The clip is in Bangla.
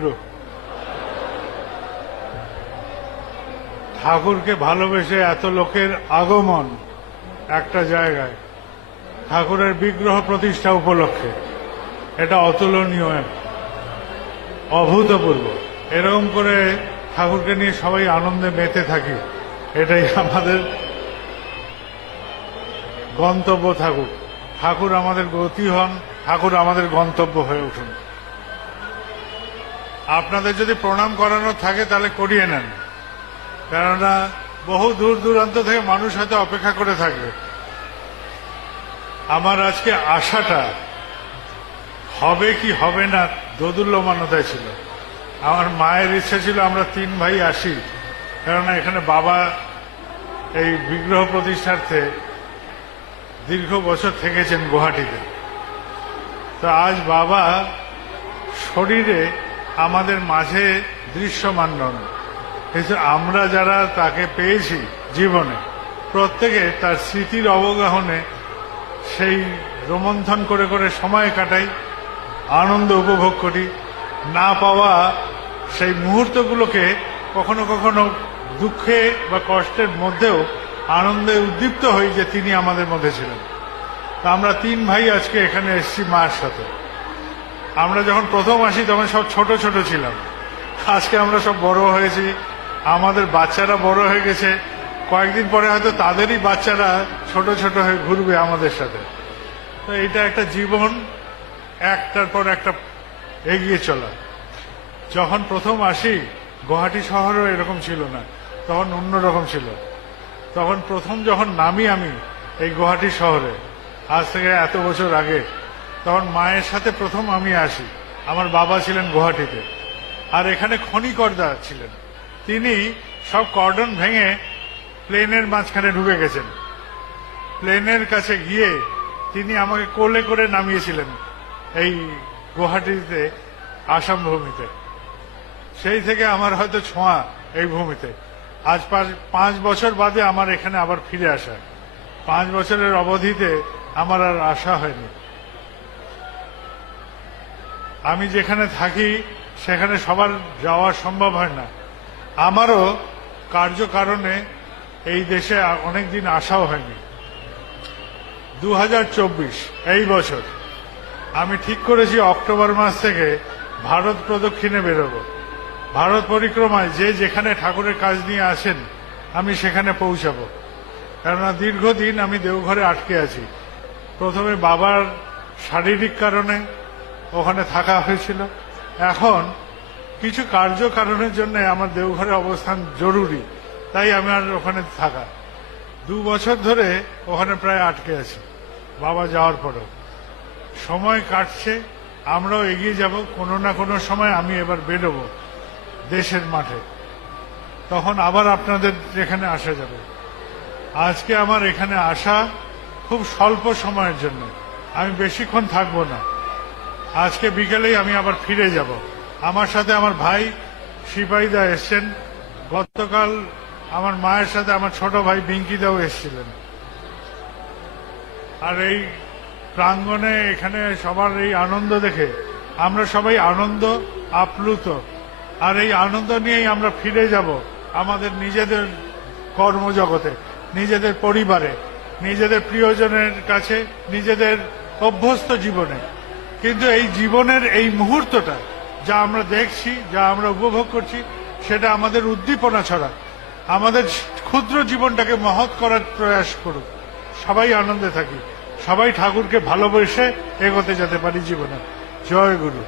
গুরু। ঠাকুরকে ভালোবেসে এত লোকের আগমন একটা জায়গায় ঠাকুরের বিগ্রহ প্রতিষ্ঠা উপলক্ষে, এটা অতুলনীয়, অভূতপূর্ব। এরকম করে ঠাকুরকে নিয়ে সবাই আনন্দে মেতে থাকি, এটাই আমাদের গন্তব্য থাকুক। ঠাকুর আমাদের গতি হন, ঠাকুর আমাদের গন্তব্য হয়ে উঠুন। আপনাদের যদি প্রণাম করানো থাকে তাহলে করিয়ে নেন, কেননা বহু দূর দূরান্ত থেকে মানুষ হয়তো অপেক্ষা করে থাকবে। আমার আজকে আশাটা হবে কি হবে না দোদুল্যমানতায় ছিল। আমার মায়ের ইচ্ছা ছিল আমরা 3 ভাই আসি, কেননা এখানে বাবা এই বিগ্রহ প্রতিষ্ঠার্থে দীর্ঘ বছর থেকেছেন গুয়াহাটিতে। তো আজ বাবা শরীরে আমাদের মাঝে দৃশ্যমান নন, কিন্তু আমরা যারা তাকে পেয়েছি জীবনে, প্রত্যেকে তার স্মৃতির অবগাহনে সেই রোমন্থন করে করে সময় কাটাই, আনন্দ উপভোগ করি। না পাওয়া সেই মুহূর্তগুলোকে কখনো কখনো দুঃখে বা কষ্টের মধ্যেও আনন্দে উদ্দীপ্ত হই যে তিনি আমাদের মধ্যে ছিলেন। তা আমরা 3 ভাই আজকে এখানে এসেছি মার সাথে। আমরা যখন প্রথম আসি তখন সব ছোট ছোট ছিলাম, আজকে আমরা সব বড় হয়েছি, আমাদের বাচ্চারা বড় হয়ে গেছে। কয়েকদিন পরে হয়তো তাদেরই বাচ্চারা ছোট ছোট হয়ে ঘুরবে আমাদের সাথে। তো এটা একটা জীবন, একটার পর একটা এগিয়ে চলা। যখন প্রথম আসি গুয়াহাটি শহরও এরকম ছিল না, তখন অন্যরকম ছিল। তখন প্রথম যখন নামি আমি এই গুয়াহাটি শহরে, আজ থেকে এত বছর আগে, তখন মায়ের সাথে প্রথম আমি আসি। আমার বাবা ছিলেন গুয়াহাটিতে, আর এখানে খনিকর্তা ছিলেন। তিনি সব কর্ডন ভেঙে প্লেনের মাঝখানে ঢুকে গেছেন। প্লেনের কাছে গিয়ে তিনি আমাকে কোলে করে নামিয়েছিলেন এই গুয়াহাটিতে, আসাম ভূমিতে। সেই থেকে আমার হয়তো ছোঁয়া এই ভূমিতে। আজ 5 বছর বাদে আমার এখানে আবার ফিরে আসা। 5 বছরের অবধিতে আমার আর আসা হয়নি। আমি যেখানে থাকি সেখানে সবার যাওয়া সম্ভব হয় না। আমারও কার্যকারণে এই দেশে অনেকদিন আসাও হয়নি। 2024 এই বছর আমি ঠিক করেছি অক্টোবর মাস থেকে ভারত প্রদক্ষিণে বেরোবো। ভারত পরিক্রমায় যে যেখানে ঠাকুরের কাজ নিয়ে আসেন আমি সেখানে পৌঁছাবো। কেননা দীর্ঘদিন আমি দেওঘরে আটকে আছি। প্রথমে বাবার শারীরিক কারণে ওখানে থাকা হয়েছিল, এখন কিছু কার্যকারণের জন্য আমার দেওঘরে অবস্থান জরুরি, তাই আমি আর ওখানে থাকা। 2 বছর ধরে ওখানে প্রায় আটকে আছি বাবা যাওয়ার পরেও। সময় কাটছে, আমরাও এগিয়ে যাব। কোনো না কোনো সময় আমি এবার বেরোবো দেশের মাঠে, তখন আবার আপনাদের এখানে আসা যাবে। আজকে আমার এখানে আসা খুব স্বল্প সময়ের জন্য, আমি বেশিক্ষণ থাকবো না। আজকে বিকেলেই আমি আবার ফিরে যাব। আমার সাথে আমার ভাই সিপাহীদা এসছেন। গতকাল আমার মায়ের সাথে আমার ছোট ভাই বিঙ্কিদাও এসেছিলেন। আর এই প্রাঙ্গণে এখানে সবার এই আনন্দ দেখে আমরা সবাই আনন্দ আপ্লুত। আর এই আনন্দ নিয়েই আমরা ফিরে যাব আমাদের নিজেদের কর্মজগতে, নিজেদের পরিবারে, নিজেদের প্রিয়জনের কাছে, নিজেদের অভ্যস্ত জীবনে। কিন্তু এই জীবনের এই মুহূর্তটা যা আমরা দেখছি, যা আমরা উপভোগ করছি, সেটা আমাদের উদ্দীপনা ছড়া, আমাদের ক্ষুদ্র জীবনটাকে মহৎ করার প্রয়াস করুক। সবাই আনন্দে থাকি, সবাই ঠাকুরকে ভালোবেসে এগোতে যেতে পারি জীবনে। জয় গুরু।